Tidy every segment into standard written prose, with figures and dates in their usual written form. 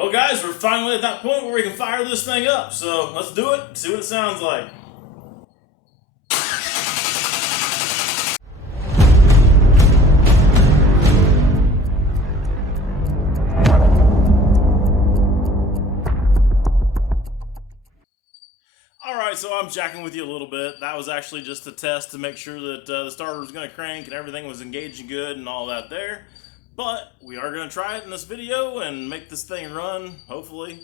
Well, guys, we're finally at that point where we can fire this thing up. So let's do it and see what it sounds like. Alright, so I'm jacking with you a little bit. That was actually just a test to make sure that the starter was going to crank and everything was engaging good and all that there. But we are going to try it in this video and make this thing run, hopefully.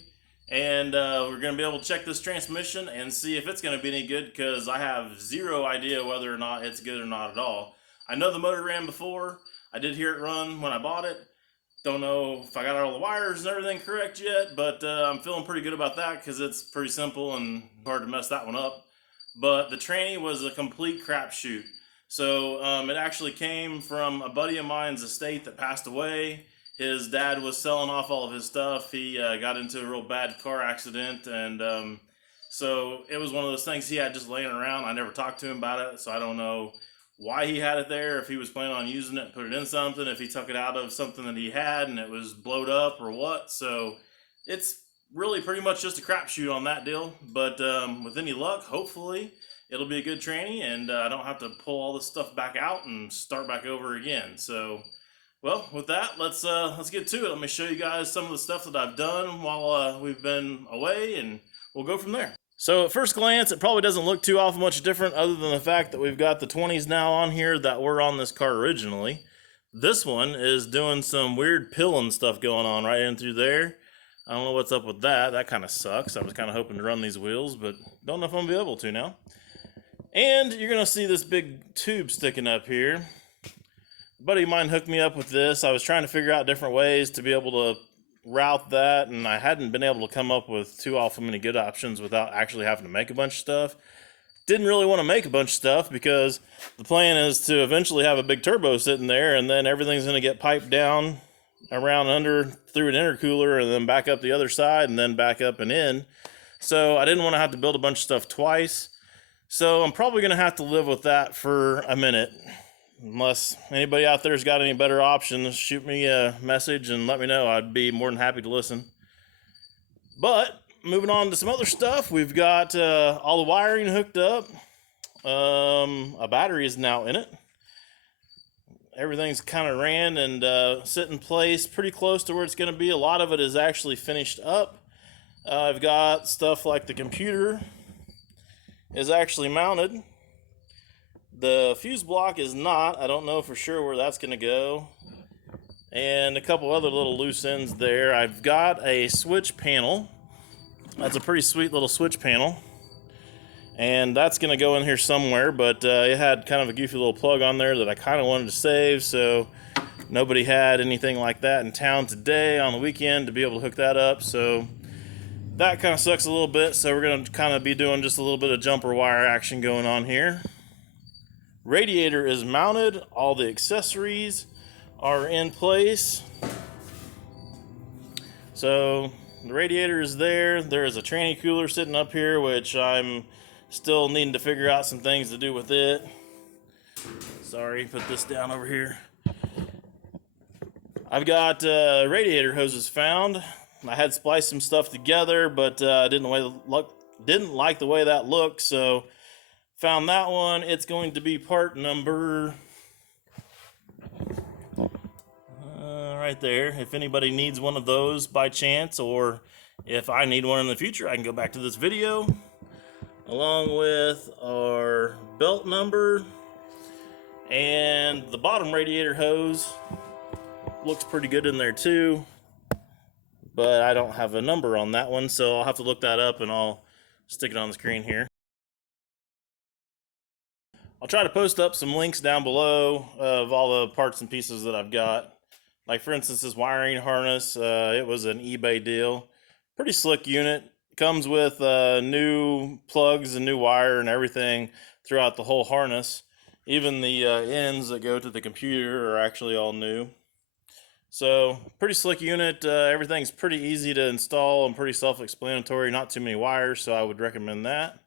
And we're going to be able to check this transmission and see if it's going to be any good, because I have zero idea whether or not it's good or not at all. I know the motor ran before. I did hear it run when I bought it. Don't know if I got all the wires and everything correct yet, but I'm feeling pretty good about that because it's pretty simple and hard to mess that one up. But the tranny was a complete crapshoot. So it actually came from a buddy of mine's estate that passed away. His dad was selling off all of his stuff. He got into a real bad car accident, and so it was one of those things he had just laying around. I never talked to him about it, so I don't know why he had it there, if he was planning on using it and put it in something, if he took it out of something that he had and it was blowed up or what. So it's really pretty much just a crapshoot on that deal. But with any luck, hopefully it'll be a good tranny, and I don't have to pull all this stuff back out and start back over again. So, well, with that, let's get to it. Let me show you guys some of the stuff that I've done while we've been away, and we'll go from there. So at first glance, it probably doesn't look too awful much different, other than the fact that we've got the 20s now on here that were on this car originally. This one is doing some weird pilling stuff going on right in through there. I don't know what's up with that. That kind of sucks. I was kind of hoping to run these wheels, but don't know if I'm going to be able to now. And you're going to see this big tube sticking up here. A buddy of mine hooked me up with this. I was trying to figure out different ways to be able to route that, and I hadn't been able to come up with too awful many good options without actually having to make a bunch of stuff. Didn't really want to make a bunch of stuff because the plan is to eventually have a big turbo sitting there, and then everything's going to get piped down around under through an intercooler and then back up the other side and then back up and in. So I didn't want to have to build a bunch of stuff twice. So I'm probably going to have to live with that for a minute. Unless anybody out there's got any better options, shoot me a message and let me know. I'd be more than happy to listen. But moving on to some other stuff, we've got all the wiring hooked up. A battery is now in it. Everything's kind of ran and sit in place pretty close to where it's going to be. A lot of it is actually finished up. I've got stuff like the computer is actually mounted. The fuse block is not. I don't know for sure where that's going to go. And a couple other little loose ends there. I've got a switch panel. That's a pretty sweet little switch panel. And that's going to go in here somewhere, but it had kind of a goofy little plug on there that I kind of wanted to save, so nobody had anything like that in town today on the weekend to be able to hook that up. So that kind of sucks a little bit, so we're going to kind of be doing just a little bit of jumper wire action going on here. Radiator is mounted. All the accessories are in place. So the radiator is there. There is a tranny cooler sitting up here, which I'm still needing to figure out some things to do with it. Sorry, put this down over here. I've got radiator hoses found. I had spliced some stuff together, but didn't like the way that looked, so found that one. It's going to be part number right there. If anybody needs one of those by chance, or if I need one in the future, I can go back to this video, along with our belt number. And the bottom radiator hose looks pretty good in there too, but I don't have a number on that one, so I'll have to look that up and I'll stick it on the screen here. I'll try to post up some links down below of all the parts and pieces that I've got. Like, for instance, this wiring harness, it was an eBay deal. Pretty slick unit. Comes with new plugs and new wire and everything throughout the whole harness. Even the ends that go to the computer are actually all new. So, pretty slick unit. Everything's pretty easy to install and pretty self-explanatory. Not too many wires, so I would recommend that.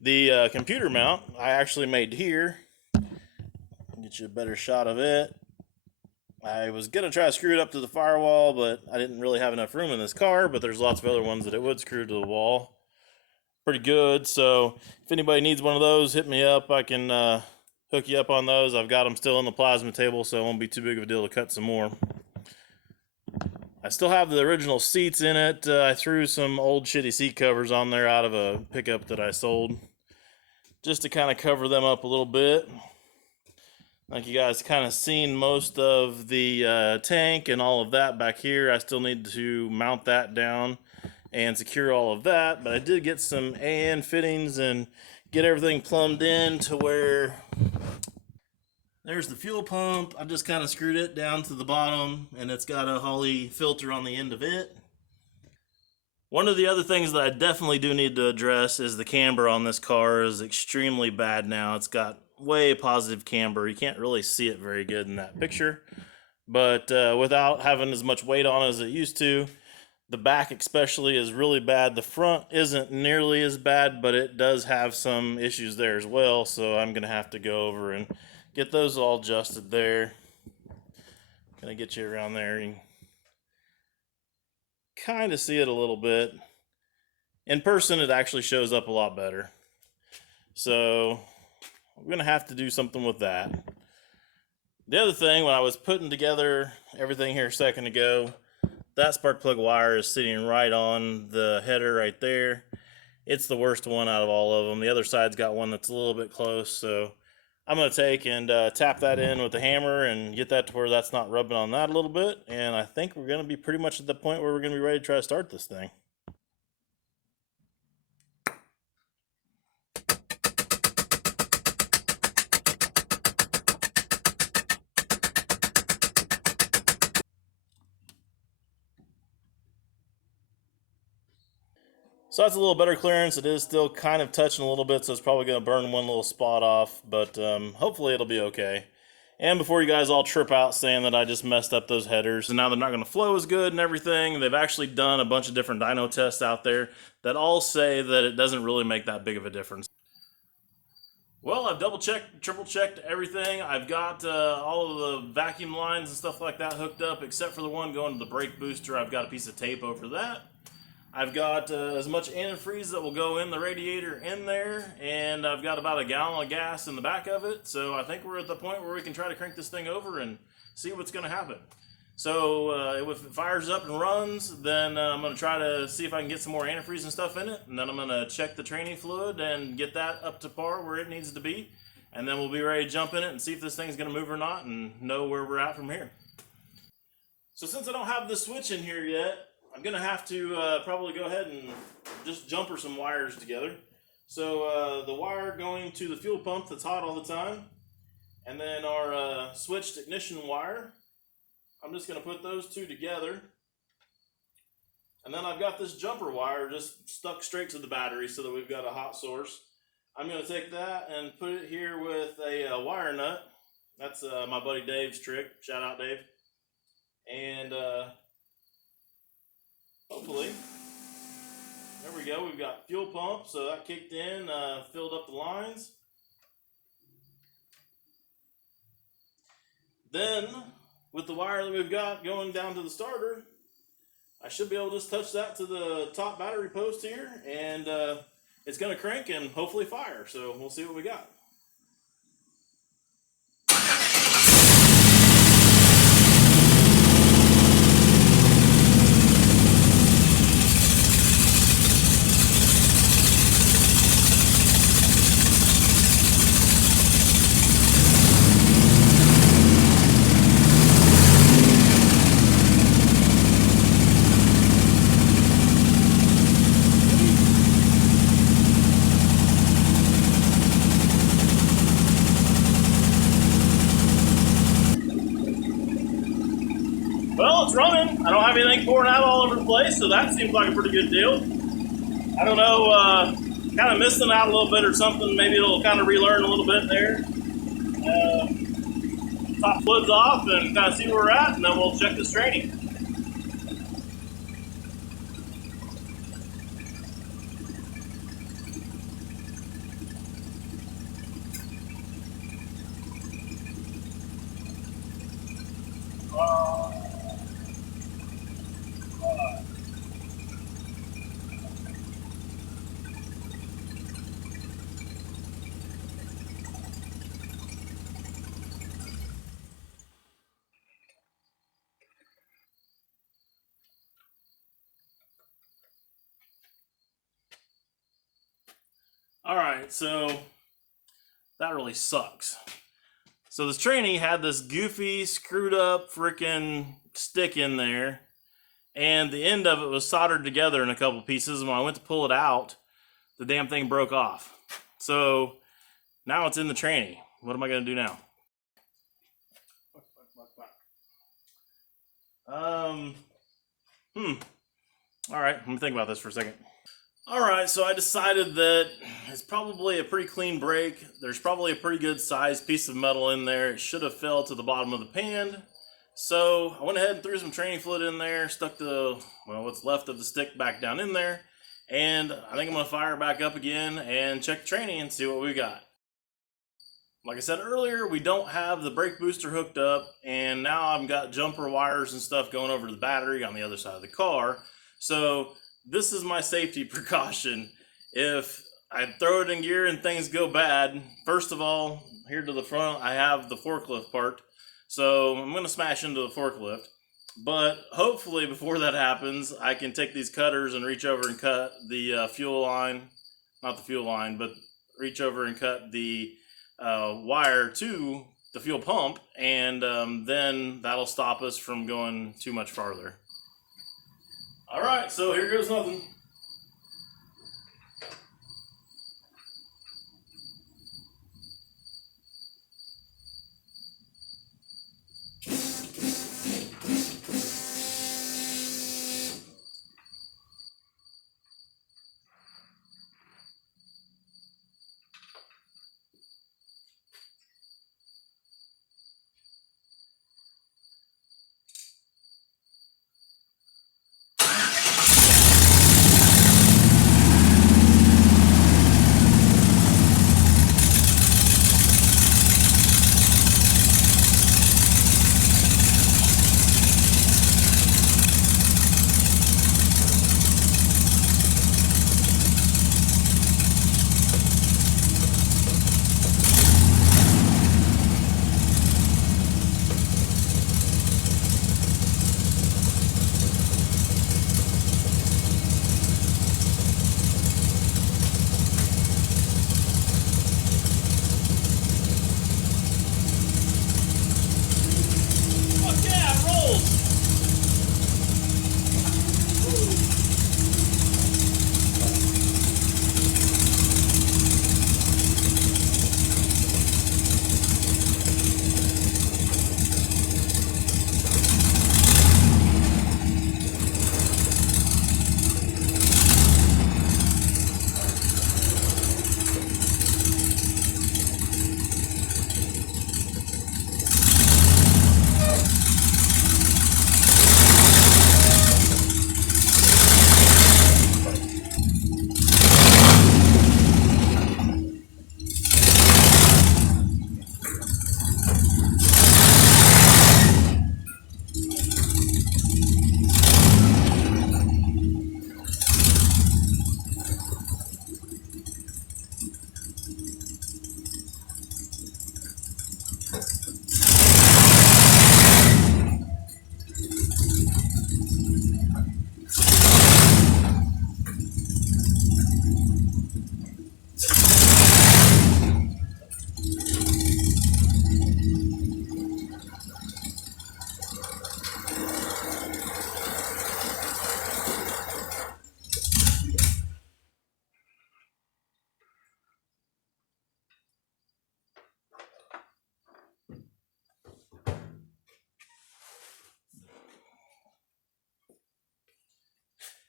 The computer mount I actually made here. Get you a better shot of it. I was going to try to screw it up to the firewall, but I didn't really have enough room in this car, but there's lots of other ones that it would screw to the wall pretty good. So if anybody needs one of those, hit me up. I can hook you up on those. I've got them still on the plasma table, so it won't be too big of a deal to cut some more. I still have the original seats in it. I threw some old shitty seat covers on there out of a pickup that I sold, just to kind of cover them up a little bit. Like you guys kind of seen most of the tank and all of that back here. I still need to mount that down and secure all of that, but I did get some AN fittings and get everything plumbed in to where there's the fuel pump. I just kind of screwed it down to the bottom, and it's got a Holley filter on the end of it. One of the other things that I definitely do need to address is the camber on this car is extremely bad now. It's got way positive camber. You can't really see it very good in that picture, but without having as much weight on as it used to, the back especially is really bad. The front isn't nearly as bad, but it does have some issues there as well, so I'm gonna have to go over and get those all adjusted there. Gonna get you around there. You can kind of see it a little bit. In person, it actually shows up a lot better. So we're gonna have to do something with that. The other thing, when I was putting together everything here a second ago, that spark plug wire is sitting right on the header right there. It's the worst one out of all of them. The other side's got one that's a little bit close, so I'm going to take and tap that in with the hammer and get that to where that's not rubbing on that a little bit, and I think we're going to be pretty much at the point where we're going to be ready to try to start this thing. So that's a little better clearance. It is still kind of touching a little bit, so it's probably going to burn one little spot off, but hopefully it'll be okay. And before you guys all trip out saying that I just messed up those headers, and now they're not going to flow as good and everything, they've actually done a bunch of different dyno tests out there that all say that it doesn't really make that big of a difference. Well, I've double checked, triple checked everything. I've got all of the vacuum lines and stuff like that hooked up, except for the one going to the brake booster. I've got a piece of tape over that. I've got as much antifreeze that will go in the radiator in there, and I've got about a gallon of gas in the back of it. So I think we're at the point where we can try to crank this thing over and see what's going to happen. So if it fires up and runs, then I'm going to try to see if I can get some more antifreeze and stuff in it, and then I'm going to check the training fluid and get that up to par where it needs to be, and then we'll be ready to jump in it and see if this thing's going to move or not and know where we're at from here. So since I don't have the switch in here yet, I'm going to have to probably go ahead and just jumper some wires together. So the wire going to the fuel pump that's hot all the time, and then our switched ignition wire. I'm just going to put those two together. And then I've got this jumper wire just stuck straight to the battery so that we've got a hot source. I'm going to take that and put it here with a wire nut. That's my buddy Dave's trick. Shout out, Dave. And hopefully, there we go. We've got fuel pump, so that kicked in, filled up the lines. Then, with the wire that we've got going down to the starter, I should be able to just touch that to the top battery post here, and it's going to crank and hopefully fire. So we'll see what we got. Well, it's running. I don't have anything pouring out all over the place, so that seems like a pretty good deal. I don't know, kind of missing out a little bit or something. Maybe it'll kind of relearn a little bit there. Top fluid's off and kind of see where we're at, and then we'll check this training. Alright, so that really sucks. So this tranny had this goofy, screwed up freaking stick in there, and the end of it was soldered together in a couple pieces, and when I went to pull it out, the damn thing broke off. So now it's in the tranny. What am I going to do now? Alright, let me think about this for a second. Alright, so I decided that it's probably a pretty clean break. There's probably a pretty good sized piece of metal in there. It should have fell to the bottom of the pan. So I went ahead and threw some training fluid in there, stuck the, well, what's left of the stick back down in there. And I think I'm going to fire it back up again and check the tranny and see what we got. Like I said earlier, we don't have the brake booster hooked up, and now I've got jumper wires and stuff going over to the battery on the other side of the car. So this is my safety precaution. If I throw it in gear and things go bad, first of all, here to the front, I have the forklift part. So I'm going to smash into the forklift. But hopefully before that happens, I can take these cutters and reach over and cut the fuel line, not the fuel line, but reach over and cut the wire to the fuel pump, and then that'll stop us from going too much farther. Alright, so here goes nothing.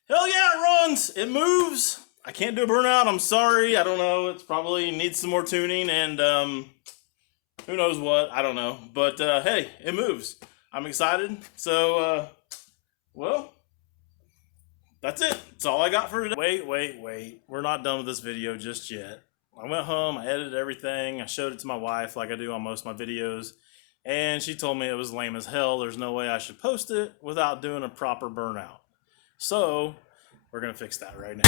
Hell yeah, it runs! It moves! I can't do a burnout, I'm sorry. I don't know, it's probably needs some more tuning and who knows what, I don't know. But hey, it moves. I'm excited. So, well, that's it. That's all I got for today. Wait. We're not done with this video just yet. I went home, I edited everything, I showed it to my wife like I do on most of my videos, and she told me it was lame as hell. There's no way I should post it without doing a proper burnout. So, we're going to fix that right now.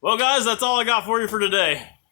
Well, guys, that's all I got for you for today.